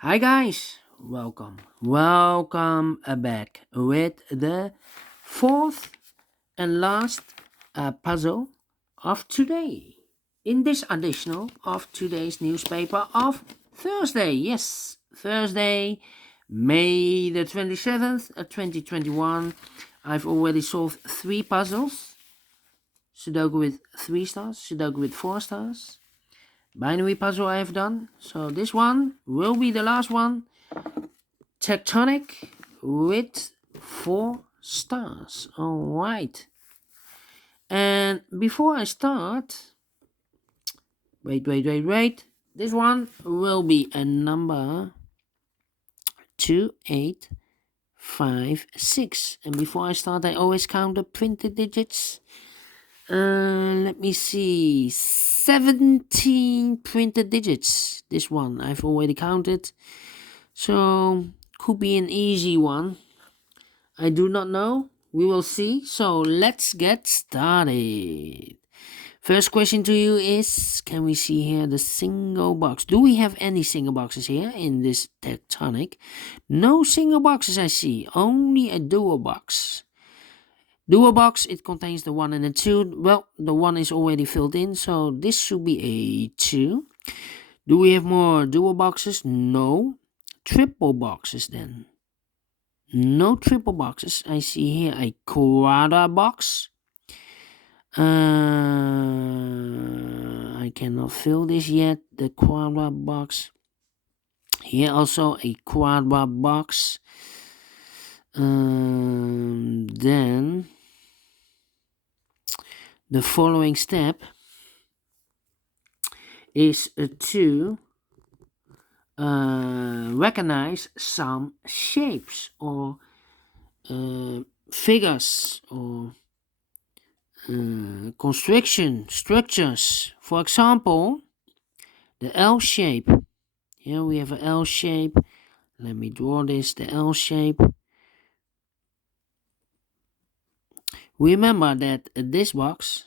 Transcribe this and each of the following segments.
Hi guys, welcome back with the fourth and last puzzle of today. In this additional of today's newspaper of Thursday, yes, Thursday, May the 27th, 2021. I've already solved three puzzles. Sudoku with 3 stars, Sudoku with 4 stars. Binary puzzle I have done. So this one will be the last one. Tectonic with 4 stars. Alright. And before I start, wait. This one will be a number 2856. And before I start, I always count the printed digits. Let me see. 17 printed digits. This one I've already counted. So could be an easy one. I do not know. We will see. So let's get started. First question to you is, can we see here the single box? Do we have any single boxes here in this Tectonic? No single boxes I see. Only a dual box. Dual box, it contains the 1 and the 2. Well, the 1 is already filled in, so this should be a 2. Do we have more dual boxes? No. Triple boxes then. No triple boxes. I see here a quadra box. I cannot fill this yet. The quadra box. Here also a quadra box. Then the following step is to recognize some shapes or figures or structures. For example, the L shape. Here we have an L shape. Let me draw this, the L shape. Remember that this box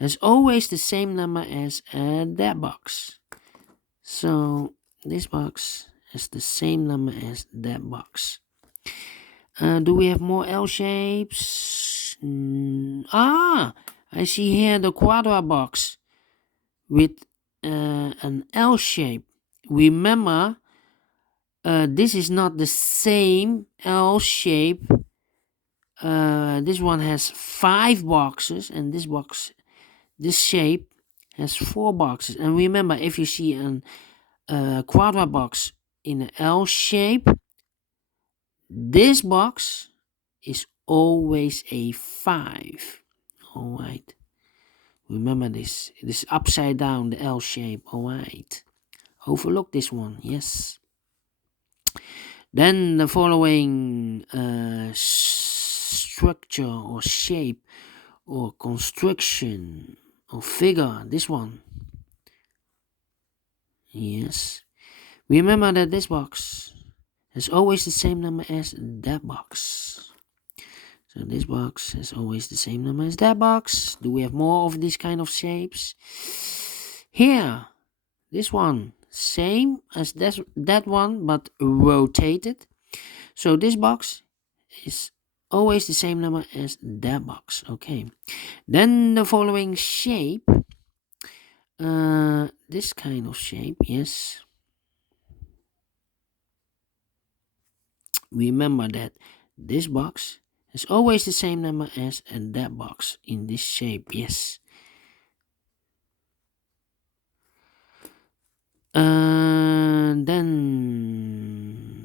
has always the same number as that box. So this box has the same number as that box. Do we have more L shapes? I see here the quadra box with an L shape. Remember, this is not the same L shape. This one has 5 boxes, and this shape has 4 boxes. And remember, if you see a quadra box in an L shape, this box is always a 5. Alright. Remember this. It is upside down, the L shape. Alright. Overlook this one. Yes. Then the following structure or shape or construction or figure. This one. Yes. Remember that this box has always the same number as that box. So this box has always the same number as that box. Do we have more of these kind of shapes? Here, this one, same as that one, but rotated. So this box is always the same number as that box. Okay. Then the following shape. This kind of shape, yes. Remember that this box is always the same number as that box in this shape, yes. Then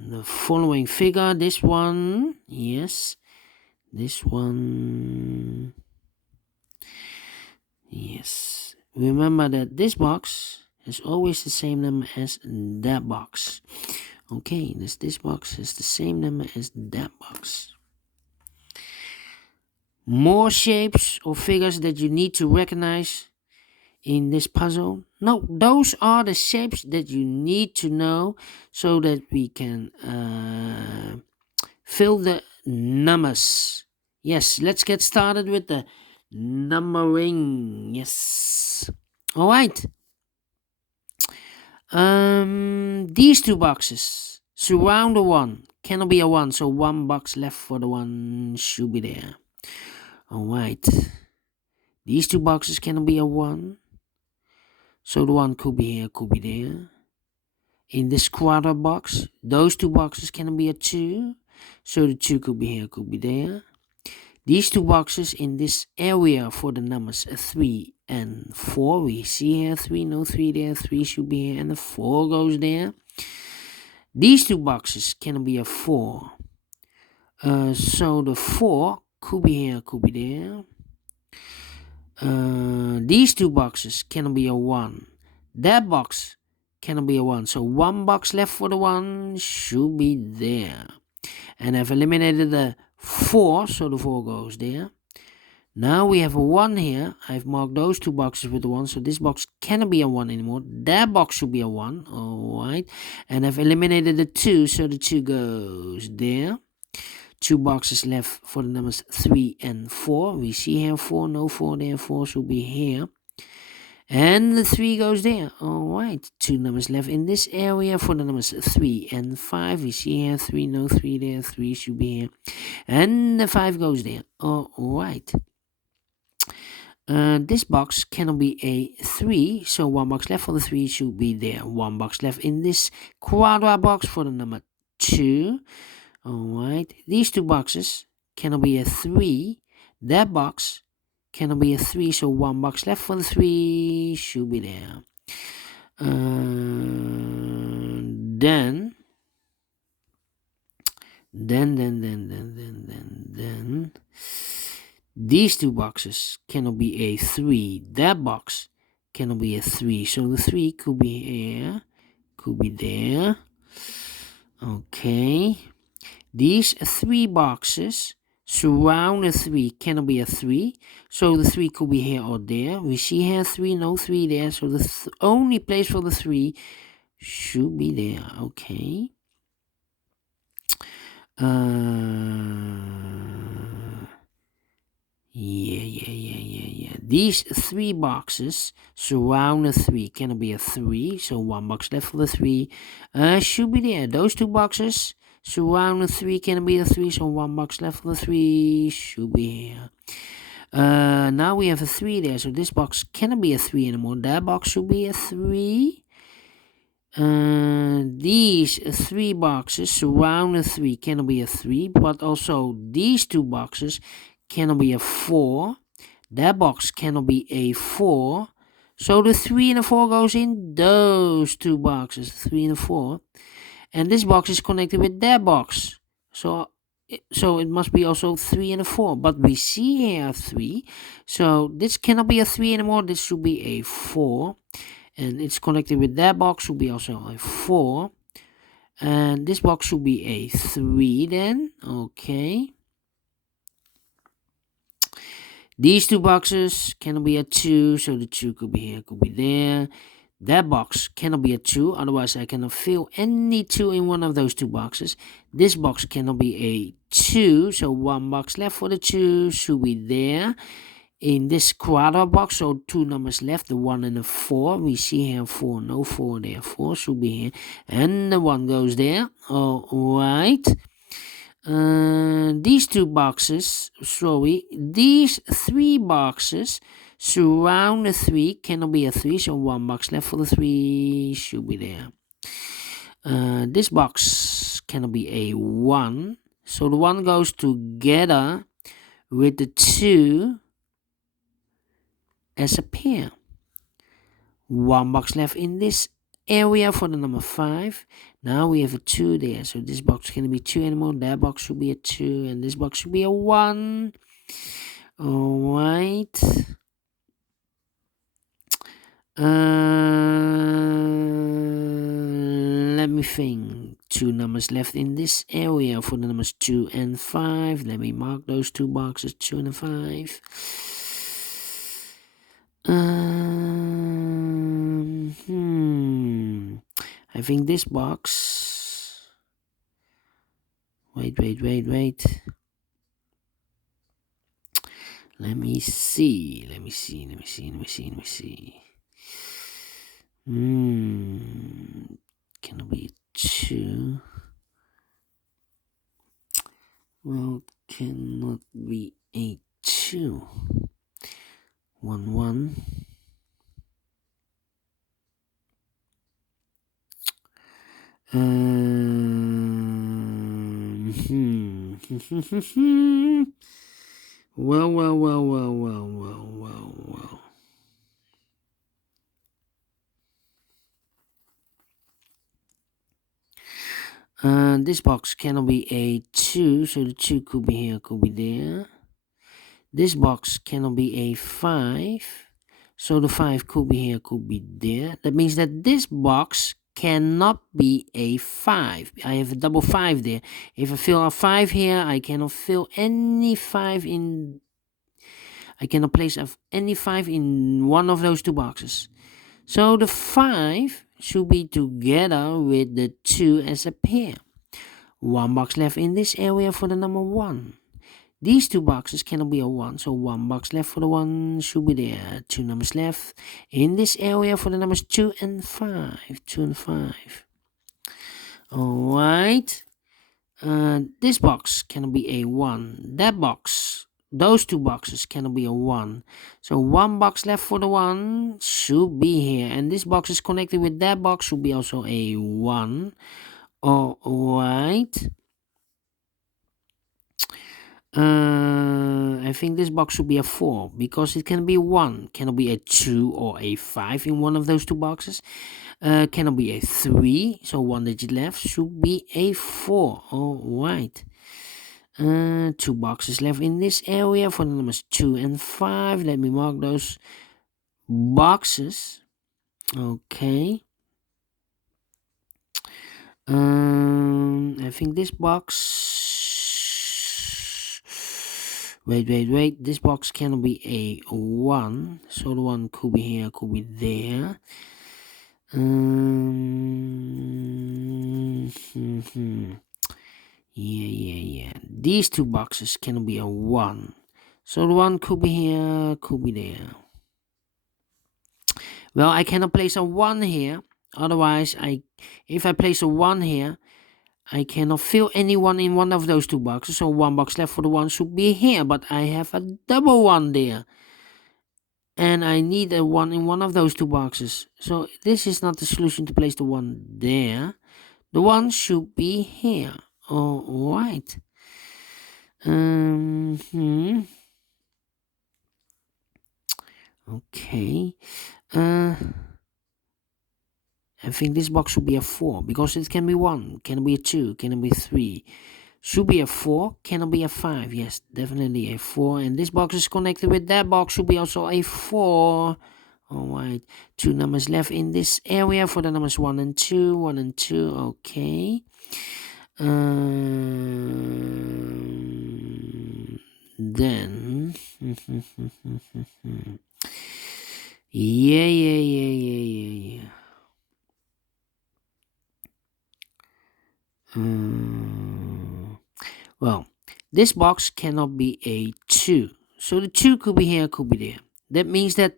the following figure, this one, yes. This one, yes. Remember that this box is always the same number as that box. Okay, this box is the same number as that box. More shapes or figures that you need to recognize in this puzzle? No, those are the shapes that you need to know so that we can fill the numbers. Yes, let's get started with the numbering. Yes. All right. These two boxes surround the one. Cannot be a one, so one box left for the one should be there. Alright. These two boxes cannot be a one. So the one could be here, could be there. In this quarter box, those two boxes cannot be a 2. So the 2 could be here, could be there. These two boxes in this area for the numbers 3 and 4. We see here 3, no 3 there. 3 should be here and the 4 goes there. These two boxes cannot be a 4. So the 4 could be here, could be there. These two boxes cannot be a 1. That box cannot be a 1. So one box left for the 1 should be there. And I've eliminated the 4, so the 4 goes there. Now we have a 1 here. I've marked those two boxes with the 1, so this box cannot be a 1 anymore. That box should be a 1, alright. And I've eliminated the 2, so the 2 goes there. 2 boxes left for the numbers 3 and 4. We see here 4, no 4 there, 4 should be here. And the 3 goes there. Alright, 2 numbers left in this area for the numbers 3 and 5. We see here 3, no 3 there, 3 should be here. And the 5 goes there. Alright. This box cannot be a 3, so 1 box left for the 3 should be there. 1 box left in this quadra box for the number 2. Alright, these two boxes cannot be a 3. That box cannot be a 3, so 1 box left for the 3 should be there. Then these two boxes cannot be a 3. That box cannot be a 3, so the 3 could be here, could be there. Okay. These 3 boxes surround the 3 cannot be a 3, so the 3 could be here or there. We see here 3, no 3 there, so the only place for the 3 should be there. Okay. Yeah. These 3 boxes surround the 3 cannot be a 3, so 1 box left for the 3 should be there. Those 2 boxes surround the 3 cannot be a 3, so 1 box left for the 3 should be here. Now we have a 3 there, so this box cannot be a 3 anymore. That box should be a 3. These 3 boxes surround the 3 cannot be a 3, but also these 2 boxes cannot be a 4. That box cannot be a 4. So the 3 and the 4 goes in those 2 boxes, 3 and 4. And this box is connected with that box. So it must be also 3 and a 4. But we see here 3. So this cannot be a 3 anymore. This should be a 4. And it's connected with that box, should be also a 4. And this box should be a 3 then. Okay. These 2 boxes cannot be a 2, so the 2 could be here, could be there. That box cannot be a 2, otherwise I cannot fill any 2 in one of those 2 boxes. This box cannot be a 2, so 1 box left for the 2 should be there. In this quarter box, so 2 numbers left, the 1 and the 4. We see here 4, no 4 there, 4 should be here. And the 1 goes there. Alright. These 2 boxes, these 3 boxes surround the 3, cannot be a 3, so 1 box left for the 3 should be there. This box cannot be a 1, so the 1 goes together with the 2 as a pair. 1 box left in this area for the number 5. Now we have a 2 there, so this box cannot be 2 anymore. That box should be a 2, and this box should be a 1. Alright. Let me think. 2 numbers left in this area for the numbers 2 and 5. Let me mark those 2 boxes, 2 and 5. I think this box. Wait. Let me see. Cannot be a 2. Well, cannot be a 2. 1, 1. Well. This box cannot be a 2, so the 2 could be here, could be there. This box cannot be a 5, so the 5 could be here, could be there. That means that this box cannot be a 5. I have a double 5 there. If I fill a 5 here, I cannot fill any 5 in. I cannot place any 5 in one of those two boxes. So the 5 should be together with the 2 as a pair. One box left in this area for the number 1. These two boxes cannot be a 1, so one box left for the 1 should be there. 2 numbers left in this area for the numbers 2 and 5. 2 and 5. Alright. This box cannot be a 1. That box, those two boxes cannot be a 1. So one box left for the 1 should be here. And this box is connected with that box, should be also a 1. Alright. I think this box should be a 4 because it can be 1, cannot be a 2 or a 5 in one of those two boxes. Cannot be a 3, so 1 digit left, should be a 4. Alright. 2 boxes left in this area for the numbers 2 and 5. Let me mark those boxes. Okay. I think this box. Wait. This box cannot be a 1. So the 1 could be here, could be there. Yeah. These two boxes cannot be a 1. So the 1 could be here, could be there. Well, I cannot place a 1 here. Otherwise, if I place a 1 here, I cannot fill any 1 in one of those two boxes. So 1 box left for the 1 should be here. But I have a double 1 there. And I need a 1 in one of those two boxes. So this is not the solution to place the 1 there. The 1 should be here. Alright. Okay. I think this box should be a 4 because it can be 1, can be a 2, can be 3. Should be a 4, cannot be a 5. Yes, definitely a 4. And this box is connected with that box, should be also a 4. Alright, 2 numbers left in this area for the numbers 1 and 2. 1 and 2, okay. Then yeah. Well, this box cannot be a 2. So the 2 could be here, could be there. That means that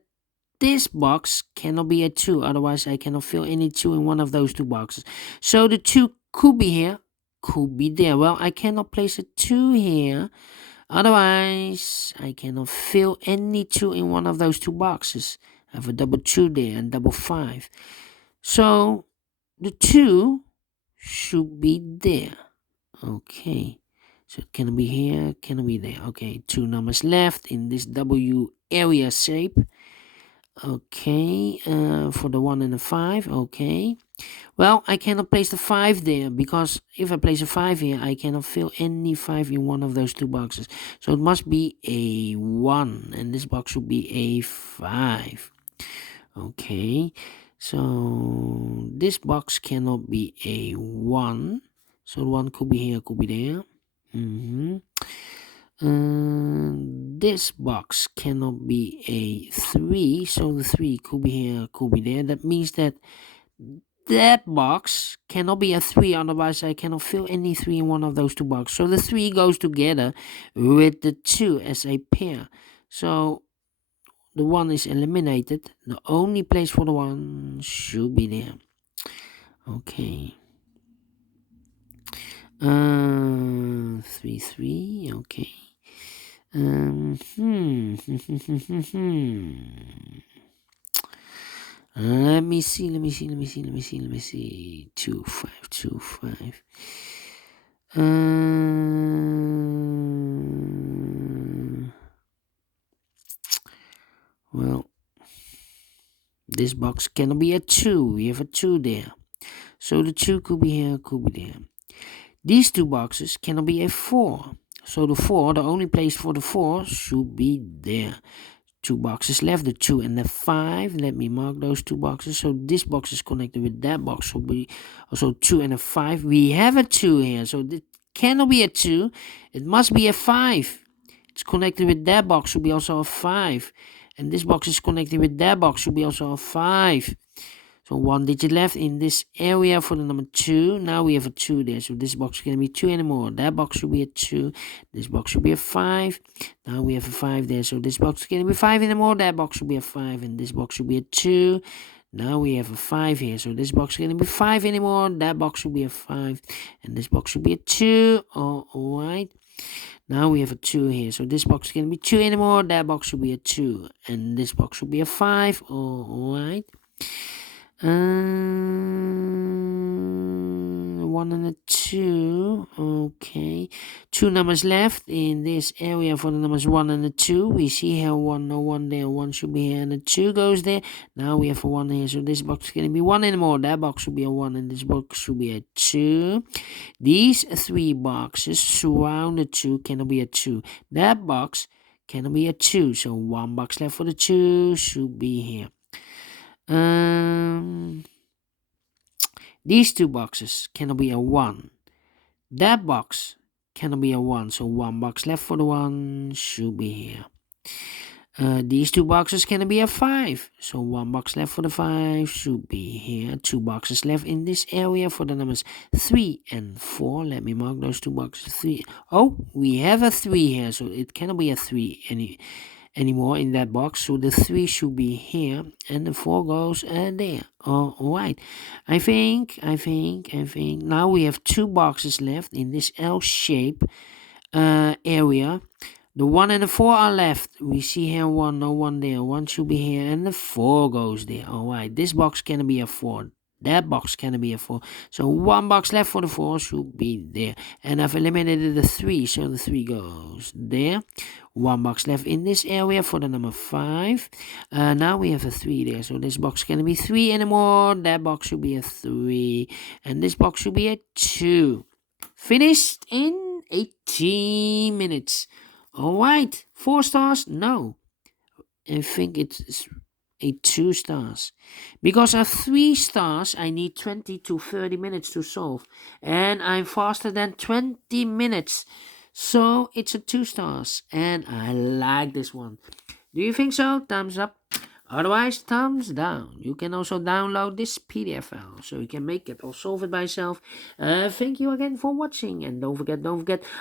this box cannot be a 2. Otherwise, I cannot fill any 2 in one of those two boxes. So the 2 could be here, could be there. Well, I cannot place a 2 here. Otherwise, I cannot fill any 2 in one of those two boxes. I have a double 2 there and double 5. So the 2 should be there. Okay. So it can be here, can be there. Okay, 2 numbers left in this W area shape. Okay, for the 1 and the 5. Okay. Well, I cannot place the 5 there because if I place a 5 here, I cannot fill any 5 in one of those two boxes. So it must be a 1, and this box should be a 5. Okay, so this box cannot be a 1. So the 1 could be here, could be there. This box cannot be a 3, so the 3 could be here, could be there. That means that box cannot be a 3, otherwise I cannot fill any 3 in one of those two boxes. So the 3 goes together with the 2 as a pair. So the 1 is eliminated, the only place for the 1 should be there. Okay. 3, 3, okay. Let me see. 2, 5, 2, 5. Well, this box cannot be a 2. We have a 2 there. So the 2 could be here, could be there. These two boxes cannot be a 4. So the 4, the only place for the 4 should be there. 2 boxes left, the 2 and the 5. Let me mark those 2 boxes. So this box is connected with that box. So be also 2 and a 5. We have a 2 here. So it cannot be a 2. It must be a 5. It's connected with that box. Should be also a 5. And this box is connected with that box. Should be also a 5. So 1 digit left in this area for the number 2. Now we have a 2 there. So this box can be 2 anymore. That box should be a 2. This box should be a 5. Now we have a 5 there. So this box can be 5 anymore. That box should be a 5. And this box should be a 2. Now we have a 5 here. So this box can be 5 anymore. That box should be a 5. And this box should be a 2. Alright. Now we have a 2 here. So this box can be 2 anymore. That box should be a 2. And this box should be a 5. Alright. 1 and a 2. Okay, 2 numbers left in this area for the numbers 1 and a 2. We see here 1, no 1 there. 1 should be here and a 2 goes there. Now we have a 1 here. So this box can be 1 anymore. That box should be a 1 and this box should be a 2. These 3 boxes surround the 2 cannot be a 2. That box cannot be a 2. So 1 box left for the 2 should be here. These 2 boxes cannot be a 1. That box cannot be a 1. So 1 box left for the 1 should be here. These 2 boxes cannot be a 5. So 1 box left for the 5 should be here. 2 boxes left in this area for the numbers 3 and 4. Let me mark those 2 boxes. 3. Oh, we have a 3 here. So it cannot be a 3 anymore in that box. So the 3 should be here. And the 4 goes there. Alright. I think. Now we have 2 boxes left in this L shape area. The 1 and the 4 are left. We see here 1, no 1 there. 1 should be here and the 4 goes there. Alright, this box can be a 4. That box can be a 4. So 1 box left for the 4 should be there. And I've eliminated the 3. So the 3 goes there. 1 box left in this area for the number 5. Now we have a 3 there. So this box can be 3 anymore. That box should be a 3. And this box should be a 2. Finished in 18 minutes. Alright, 4 stars? No. I think it's a 2 stars. Because of 3 stars, I need 20 to 30 minutes to solve. And I'm faster than 20 minutes. So it's a 2 stars. And I like this one. Do you think so? Thumbs up. Otherwise, thumbs down. You can also download this PDF file, so you can make it or solve it by yourself. Thank you again for watching, and don't forget,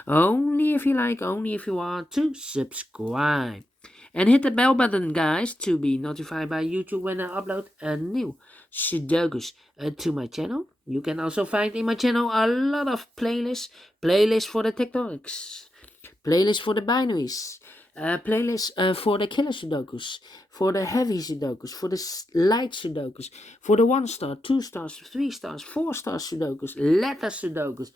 only if you like, only if you want to subscribe. And hit the bell button, guys, to be notified by YouTube when I upload a new Sudokus to my channel. You can also find in my channel a lot of playlists for the tectonics, playlists for the binaries, playlist for the killer Sudokus, for the heavy Sudokus, for the light Sudokus, for the 1 star, 2 stars, 3 stars, 4 star Sudokus, letter Sudokus,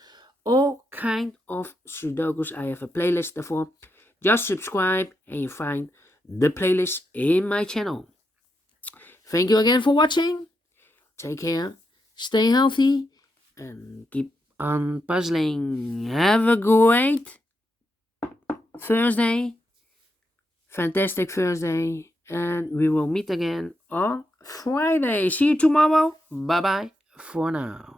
all kind of Sudokus. I have a playlist for. Just subscribe and you find the playlist in my channel. Thank you again for watching. Take care, stay healthy, and keep on puzzling. Have a great Thursday. Fantastic Thursday, and we will meet again on Friday. See you tomorrow. Bye bye for now.